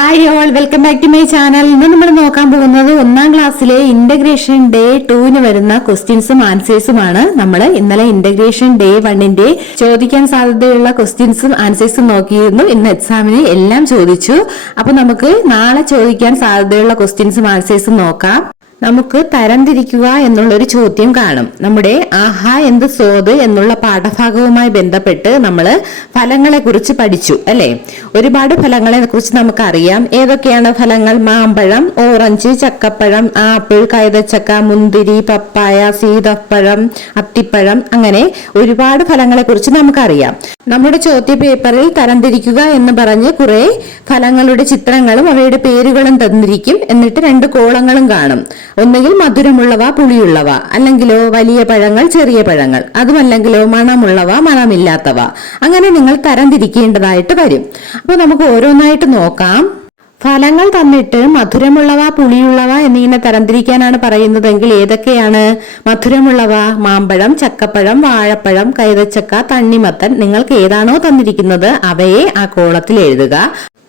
Hi all welcome back to my channel ഇന്ന് നമ്മൾ നോക്കാൻ പോകുന്നത് ഒന്നാം ക്ലാസ്സിലെ ഇന്റഗ്രേഷൻ ഡേ ടൂവിന് വരുന്ന ക്വസ്റ്റ്യൻസും ആൻസേഴ്സുമാണ് നമ്മൾ ഇന്നലെ ഇന്റഗ്രേഷൻ ഡേ വണ്ണിന്റെ ചോദിക്കാൻ സാധ്യതയുള്ള ക്വസ്റ്റ്യൻസും ആൻസേഴ്സും നോക്കിയിരുന്നു. ഇന്ന് എക്സാമിന് എല്ലാം ചോദിച്ചു. അപ്പൊ നമുക്ക് നാളെ ചോദിക്കാൻ സാധ്യതയുള്ള ക്വസ്റ്റ്യൻസും ആൻസേഴ്സും നോക്കാം. നമുക്ക് തരംതിരിക്കുക എന്നുള്ളൊരു ചോദ്യം കാണും. നമ്മുടെ ആഹാ എന്ത് സ്രോത് എന്നുള്ള പാഠഭാഗവുമായി ബന്ധപ്പെട്ട് നമ്മൾ ഫലങ്ങളെ കുറിച്ച് പഠിച്ചു അല്ലെ? ഒരുപാട് ഫലങ്ങളെ കുറിച്ച് നമുക്കറിയാം. ഏതൊക്കെയാണ് ഫലങ്ങൾ? മാമ്പഴം ഓറഞ്ച് ചക്കപ്പഴം ആപ്പിൾ കൈതച്ചക്ക മുന്തിരി പപ്പായ സീതപ്പഴം അത്തിപ്പഴം അങ്ങനെ ഒരുപാട് ഫലങ്ങളെ കുറിച്ച് നമുക്കറിയാം. നമ്മുടെ ചോദ്യ പേപ്പറിൽ തരംതിരിക്കുക എന്ന് പറഞ്ഞ് കുറെ ഫലങ്ങളുടെ ചിത്രങ്ങളും അവയുടെ പേരുകളും തന്നിരിക്കും. എന്നിട്ട് രണ്ട് കോളങ്ങളും കാണും. ഒന്നുകിൽ മധുരമുള്ളവ പുളിയുള്ളവ. അല്ലെങ്കിലോ വലിയ പഴങ്ങൾ ചെറിയ പഴങ്ങൾ. അതുമല്ലെങ്കിലോ മണമുള്ളവ മണമില്ലാത്തവ. അങ്ങനെ നിങ്ങൾ തരംതിരിക്കേണ്ടതായിട്ട് വരും. അപ്പോൾ നമുക്ക് ഓരോന്നായിട്ട് നോക്കാം. ഫലങ്ങൾ തന്നിട്ട് മധുരമുള്ളവ പുളിയുള്ളവ എന്നിങ്ങനെ തരംതിരിക്കാനാണ് പറയുന്നതെങ്കിൽ ഏതൊക്കെയാണ് മധുരമുള്ളവ? മാമ്പഴം ചക്കപ്പഴം വാഴപ്പഴം കൈതച്ചക്ക തണ്ണിമത്തൻ നിങ്ങൾക്ക് ഏതാണോ തന്നിരിക്കുന്നത് അവയെ ആ കോളത്തിൽ എഴുതുക.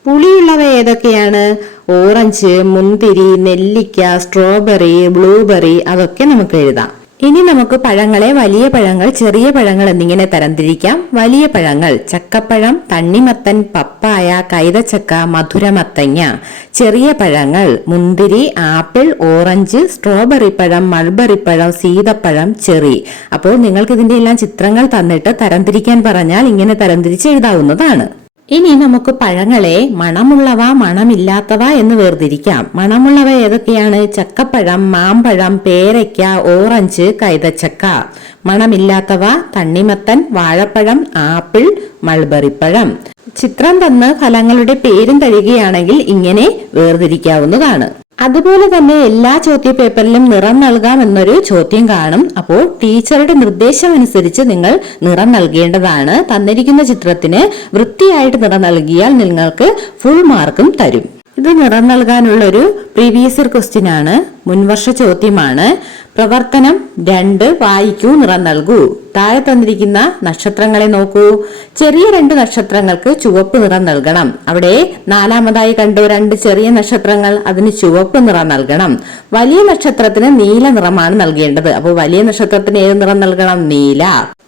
പുളിയുള്ളവ ഏതൊക്കെയാണ്? ഓറഞ്ച് മുന്തിരി നെല്ലിക്ക സ്ട്രോബെറി ബ്ലൂബെറി അതൊക്കെ നമുക്ക് എഴുതാം. ഇനി നമുക്ക് പഴങ്ങളെ വലിയ പഴങ്ങൾ ചെറിയ പഴങ്ങൾ എന്നിങ്ങനെ തരംതിരിക്കാം. വലിയ പഴങ്ങൾ ചക്കപ്പഴം തണ്ണിമത്തൻ പപ്പായ കൈതച്ചക്ക മധുരമത്തങ്ങ. ചെറിയ പഴങ്ങൾ മുന്തിരി ആപ്പിൾ ഓറഞ്ച് സ്ട്രോബെറി പഴം മൾബറി പഴം സീതപ്പഴം ചെറി. അപ്പോൾ നിങ്ങൾക്ക് ഇതിന്റെ എല്ലാം ചിത്രങ്ങൾ തന്നിട്ട് തരംതിരിക്കാൻ പറഞ്ഞാൽ ഇങ്ങനെ തരംതിരിച്ച് എഴുതാവുന്നതാണ്. ഇനി നമുക്ക് പഴങ്ങളെ മണമുള്ളവ മണമില്ലാത്തവ എന്ന് വേർതിരിക്കാം. മണമുള്ളവ ഏതൊക്കെയാണ്? ചക്കപ്പഴം മാമ്പഴം പേരയ്ക്ക ഓറഞ്ച് കൈതച്ചക്ക. മണമില്ലാത്തവ തണ്ണിമത്തൻ വാഴപ്പഴം ആപ്പിൾ മൾബറിപ്പഴം. ചിത്രം തന്ന് ഫലങ്ങളുടെ പേരും തരികയാണെങ്കിൽ ഇങ്ങനെ വേർതിരിക്കാവുന്നതാണ്. അതുപോലെ തന്നെ എല്ലാ ചോദ്യ പേപ്പറിലും നിറം നൽകാം എന്നൊരു ചോദ്യം കാണും. അപ്പോൾ ടീച്ചറുടെ നിർദ്ദേശം അനുസരിച്ച് നിങ്ങൾ നിറം നൽകേണ്ടതാണ്. തന്നിരിക്കുന്ന ചിത്രത്തിന് വൃത്തിയായിട്ട് നിറം നൽകിയാൽ നിങ്ങൾക്ക് ഫുൾ മാർക്കും തരും. ഇത് നിറം നൽകാനുള്ള ഒരു പ്രീവിയസ് ഇയർ ക്വസ്റ്റ്യൻ ആണ്. മുൻവർഷ ചോദ്യമാണ്. പ്രവർത്തനം രണ്ട് വായിക്കൂ നിറം നൽകൂ. താഴെ തന്നിരിക്കുന്ന നക്ഷത്രങ്ങളെ നോക്കൂ. ചെറിയ രണ്ട് നക്ഷത്രങ്ങൾക്ക് ചുവപ്പ് നിറം നൽകണം. അവിടെ നാലാമതായി കണ്ടു രണ്ട് ചെറിയ നക്ഷത്രങ്ങൾ അതിന് ചുവപ്പ് നിറം നൽകണം. വലിയ നക്ഷത്രത്തിന് നീല നിറമാണ് നൽകേണ്ടത്. അപ്പോൾ വലിയ നക്ഷത്രത്തിന് ഏത് നിറം നൽകണം? നീല.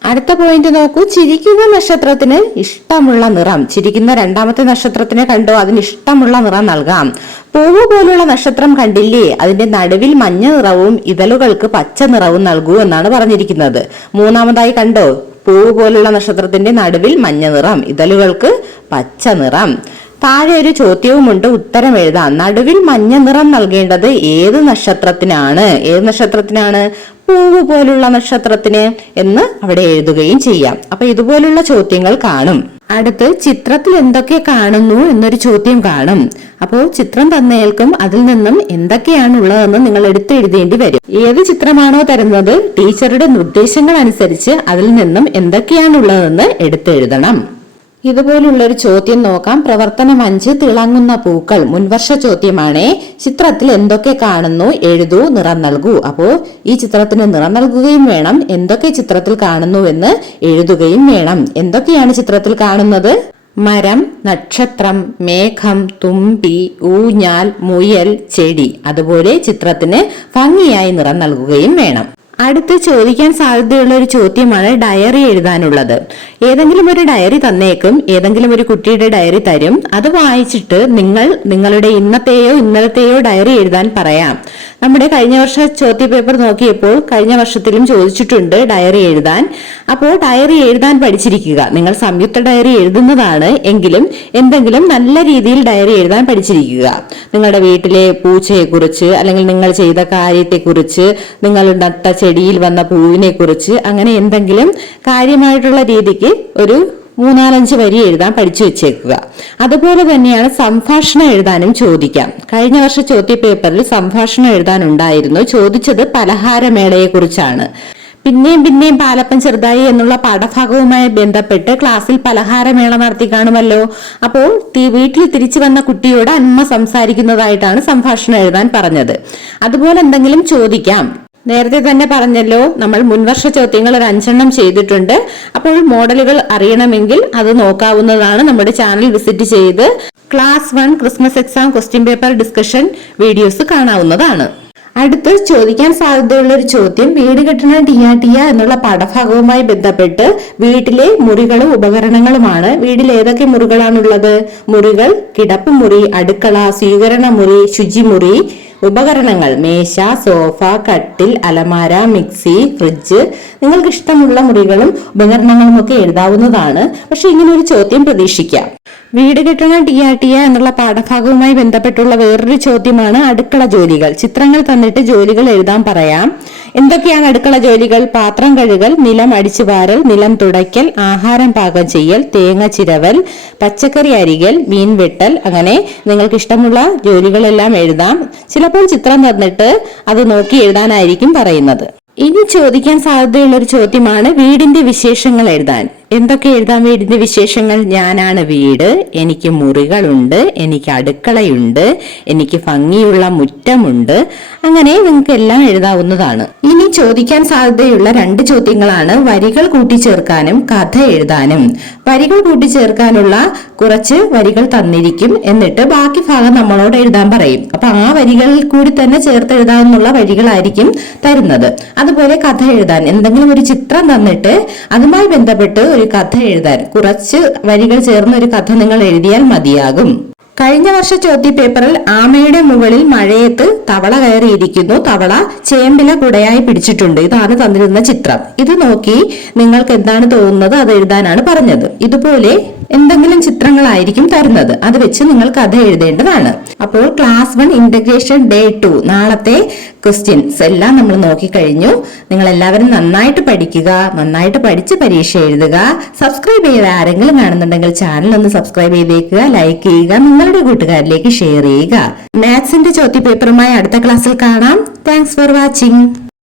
അടുത്ത പോയിന്റ് നോക്കൂ. ചിരിക്കുന്ന നക്ഷത്രത്തിന് ഇഷ്ടമുള്ള നിറം. ചിരിക്കുന്ന രണ്ടാമത്തെ നക്ഷത്രത്തിനെ കണ്ടോ? അതിന് ഇഷ്ടമുള്ള നിറം നൽകാം. പൂവ് പോലുള്ള നക്ഷത്രം കണ്ടില്ലേ? അതിന്റെ നടുവിൽ മഞ്ഞ നിറവും ഇതളുകൾക്ക് പച്ച നിറവും നൽകൂ എന്നാണ് പറഞ്ഞിരിക്കുന്നത്. മൂന്നാമതായി കണ്ടോ? പൂവ് പോലുള്ള നക്ഷത്രത്തിന്റെ നടുവിൽ മഞ്ഞ നിറം. ഇതളുകൾക്ക് പച്ച നിറം. താഴെ ഒരു ചോദ്യവുമുണ്ട്. ഉത്തരം എഴുതാം. നടുവിൽ മഞ്ഞ നിറം നൽകേണ്ടത് ഏത് നക്ഷത്രത്തിനാണ്? ഏത് നക്ഷത്രത്തിനാണ്? പൂവ് പോലുള്ള നക്ഷത്രത്തിന് എന്ന് അവിടെ എഴുതുകയും ചെയ്യാം. അപ്പൊ ഇതുപോലുള്ള ചോദ്യങ്ങൾ കാണും. അടുത്ത് ചിത്രത്തിൽ എന്തൊക്കെ കാണുന്നു എന്നൊരു ചോദ്യം കാണും. അപ്പോൾ ചിത്രം തന്നേൽക്കും അതിൽ നിന്നും എന്തൊക്കെയാണ് ഉള്ളതെന്ന് നിങ്ങൾ എടുത്തെഴുതേണ്ടി വരും. ഏത് ചിത്രമാണോ തരുന്നത്? ടീച്ചറുടെ നിർദ്ദേശങ്ങൾ അനുസരിച്ച് അതിൽ നിന്നും എന്തൊക്കെയാണ് ഉള്ളതെന്ന് എടുത്തെഴുതണം ഇതുപോലുള്ള ഒരു ചോദ്യം നോക്കാം. പ്രവർത്തനം അഞ്ച് തിളങ്ങുന്ന പൂക്കൾ. മുൻവർഷ ചോദ്യമാണേ. ചിത്രത്തിൽ എന്തൊക്കെ കാണുന്നു? എഴുതൂ നിറം നൽകൂ. അപ്പോ ഈ ചിത്രത്തിന് നിറം നൽകുകയും വേണം. എന്തൊക്കെ ചിത്രത്തിൽ കാണുന്നു എന്ന് എഴുതുകയും വേണം. എന്തൊക്കെയാണ് ചിത്രത്തിൽ കാണുന്നത്? മരം നക്ഷത്രം മേഘം തുമ്പി ഊഞ്ഞാൽ മുയൽ ചെടി. അതുപോലെ ചിത്രത്തിന് ഭംഗിയായി നിറം നൽകുകയും വേണം. അടുത്ത് ചോദിക്കാൻ സാധ്യതയുള്ള ഒരു ചോദ്യമാണ് ഡയറി എഴുതാനുള്ളത്. ഏതെങ്കിലും ഒരു ഡയറി തന്നേക്കും ഏതെങ്കിലും ഒരു കുട്ടിയുടെ ഡയറി തരും. അത് വായിച്ചിട്ട് നിങ്ങൾ നിങ്ങളുടെ ഇന്നത്തെയോ ഇന്നലത്തെയോ ഡയറി എഴുതാൻ പറയാം. നമ്മുടെ കഴിഞ്ഞ വർഷ ചോദ്യ പേപ്പർ നോക്കിയപ്പോൾ കഴിഞ്ഞ വർഷത്തിലും ചോദിച്ചിട്ടുണ്ട് ഡയറി എഴുതാൻ. അപ്പോൾ ഡയറി എഴുതാൻ പഠിച്ചിരിക്കുക. നിങ്ങൾ സംയുക്ത ഡയറി എഴുതുന്നതാണ് എങ്കിലും എന്തെങ്കിലും നല്ല രീതിയിൽ ഡയറി എഴുതാൻ പഠിച്ചിരിക്കുക. നിങ്ങളുടെ വീട്ടിലെ പൂച്ചയെക്കുറിച്ച് അല്ലെങ്കിൽ നിങ്ങൾ ചെയ്ത കാര്യത്തെക്കുറിച്ച് നിങ്ങൾ നട്ട ചെടിയിൽ വന്ന പൂവിനെ കുറിച്ച് അങ്ങനെ എന്തെങ്കിലും കാര്യമായിട്ടുള്ള രീതിക്ക് ഒരു മൂന്നാലഞ്ച് വരി എഴുതാൻ പഠിച്ചു വെച്ചേക്കുക. അതുപോലെ തന്നെയാണ് സംഭാഷണം എഴുതാനും ചോദിക്കാം. കഴിഞ്ഞ വർഷ ചോദ്യ പേപ്പറിൽ സംഭാഷണം എഴുതാനുണ്ടായിരുന്നു. ചോദിച്ചത് പലഹാരമേളയെ കുറിച്ചാണ്. പിന്നെയും പിന്നെയും പാലപ്പൻ ചെറുതായി എന്നുള്ള പാഠഭാഗവുമായി ബന്ധപ്പെട്ട് ക്ലാസ്സിൽ പലഹാരമേള നടത്തി കാണുമല്ലോ. അപ്പോൾ വീട്ടിൽ തിരിച്ചു വന്ന കുട്ടിയോട് അമ്മ സംസാരിക്കുന്നതായിട്ടാണ് സംഭാഷണം എഴുതാൻ പറഞ്ഞത്. അതുപോലെ എന്തെങ്കിലും ചോദിക്കാം. നേരത്തെ തന്നെ പറഞ്ഞല്ലോ നമ്മൾ മുൻവർഷ ചോദ്യങ്ങൾ ഒരു അഞ്ചെണ്ണം ചെയ്തിട്ടുണ്ട്. അപ്പോൾ മോഡലുകൾ അറിയണമെങ്കിൽ അത് നോക്കാവുന്നതാണ് നമ്മുടെ ചാനൽ വിസിറ്റ് ചെയ്ത്. Class one Christmas exam question paper discussion videos കാണാവുന്നതാണ്. അടുത്ത് ചോദിക്കാൻ സാധ്യതയുള്ള ഒരു ചോദ്യം വീട് കെട്ടണ ടിയ ടിയ എന്നുള്ള പാഠഭാഗവുമായി ബന്ധപ്പെട്ട് വീട്ടിലെ മുറികളും ഉപകരണങ്ങളുമാണ്. വീട്ടിൽ ഏതൊക്കെ മുറികളാണുള്ളത്? മുറികൾ കിടപ്പ് മുറി അടുക്കള സ്വീകരണ മുറി ശുചിമുറി ഉപകരണങ്ങൾ മേശ സോഫ കട്ടിൽ അലമാര മിക്സി ഫ്രിഡ്ജ് നിങ്ങൾക്ക് ഇഷ്ടമുള്ള മുറികളും ഉപകരണങ്ങളും ഒക്കെ എഴുതാവുന്നതാണ്. പക്ഷെ ഇങ്ങനെ ഒരു ചോദ്യം പ്രതീക്ഷിക്കാം. വീട് കെട്ടണ ടി ടിയ എന്നുള്ള പാഠഭാഗവുമായി ബന്ധപ്പെട്ടുള്ള വേറൊരു ചോദ്യമാണ് അടുക്കള ജോലികൾ. ചിത്രങ്ങൾ തന്നിട്ട് ജോലികൾ എഴുതാൻ പറയാം. എന്തൊക്കെയാണ് അടുക്കള ജോലികൾ? പാത്രം കഴുകൽ നിലം അടിച്ചു വാരൽ നിലം തുടയ്ക്കൽ ആഹാരം പാകം ചെയ്യൽ തേങ്ങ ചിരവൽ പച്ചക്കറി അരികൽ മീൻ വെട്ടൽ അങ്ങനെ നിങ്ങൾക്ക് ഇഷ്ടമുള്ള ജോലികളെല്ലാം എഴുതാം. ചിലപ്പോൾ ചിത്രം തന്നിട്ട് അത് നോക്കി എഴുതാനായിരിക്കും പറയുന്നത്. ഇനി ചോദിക്കാൻ സാധ്യതയുള്ള ഒരു ചോദ്യമാണ് വീടിന്റെ വിശേഷങ്ങൾ എഴുതാൻ. എന്തൊക്കെ എഴുതാൻ വീടിന്റെ വിശേഷങ്ങൾ? ഞാനാണ് വീട്. എനിക്ക് മുറികളുണ്ട്. എനിക്ക് അടുക്കളയുണ്ട്. എനിക്ക് ഭംഗിയുള്ള മുറ്റമുണ്ട്. അങ്ങനെ നിങ്ങൾക്ക് എല്ലാം എഴുതാവുന്നതാണ്. ഇനി ചോദിക്കാൻ സാധ്യതയുള്ള രണ്ട് ചോദ്യങ്ങളാണ്. വരികൾ കൂട്ടിച്ചേർക്കാനും കഥ എഴുതാനും. വരികൾ കൂട്ടിച്ചേർക്കാനുള്ള കുറച്ച് വരികൾ തന്നിരിക്കും. എന്നിട്ട് ബാക്കി ഭാഗം നമ്മളോട് എഴുതാൻ പറയും. അപ്പൊ ആ വരികളിൽ കൂടി തന്നെ ചേർത്ത് എഴുതാവുന്ന വരികളായിരിക്കും തരുന്നത്. അതുപോലെ കഥ എഴുതാൻ. എന്തെങ്കിലും ഒരു ചിത്രം തന്നിട്ട് അതുമായി ബന്ധപ്പെട്ട് ഒരു കഥ എഴുതാൻ. കുറച്ച് വരികൾ ചേർന്ന ഒരു കഥ നിങ്ങൾ എഴുതിയാൽ മതിയാകും. കഴിഞ്ഞ വർഷ ചോദ്യ പേപ്പറിൽ ആമയുടെ മുകളിൽ മഴയത്ത് തവള കയറിയിരിക്കുന്നു. തവള ചേമ്പില കുടയായി പിടിച്ചിട്ടുണ്ട്. ഇതാണ് തന്നിരുന്ന ചിത്രം. ഇത് നോക്കി നിങ്ങൾക്ക് എന്താണ് തോന്നുന്നത് അത് എഴുതാനാണ് പറഞ്ഞത്. ഇതുപോലെ എന്തെങ്കിലും ചിത്രങ്ങളായിരിക്കും തരുന്നത്. അത് വെച്ച് നിങ്ങൾ കഥ എഴുതേണ്ടതാണ്. അപ്പോൾ class one integration day two നാളത്തെ ക്വസ്റ്റ്യൻസ് എല്ലാം നമ്മൾ നോക്കിക്കഴിഞ്ഞു. നിങ്ങൾ എല്ലാവരും നന്നായിട്ട് പഠിക്കുക നന്നായിട്ട് പഠിച്ച് പരീക്ഷ എഴുതുക. സബ്സ്ക്രൈബ് ചെയ്ത ആരെങ്കിലും കാണുന്നുണ്ടെങ്കിൽ ചാനൽ ഒന്ന് സബ്സ്ക്രൈബ് ചെയ്തേക്കുക ലൈക്ക് ചെയ്യുക നിങ്ങളുടെ കൂട്ടുകാരിലേക്ക് ഷെയർ ചെയ്യുക. മാത്സിന്റെ ചോദ്യ പേപ്പറുമായി അടുത്ത ക്ലാസ്സിൽ കാണാം. Thanks for watching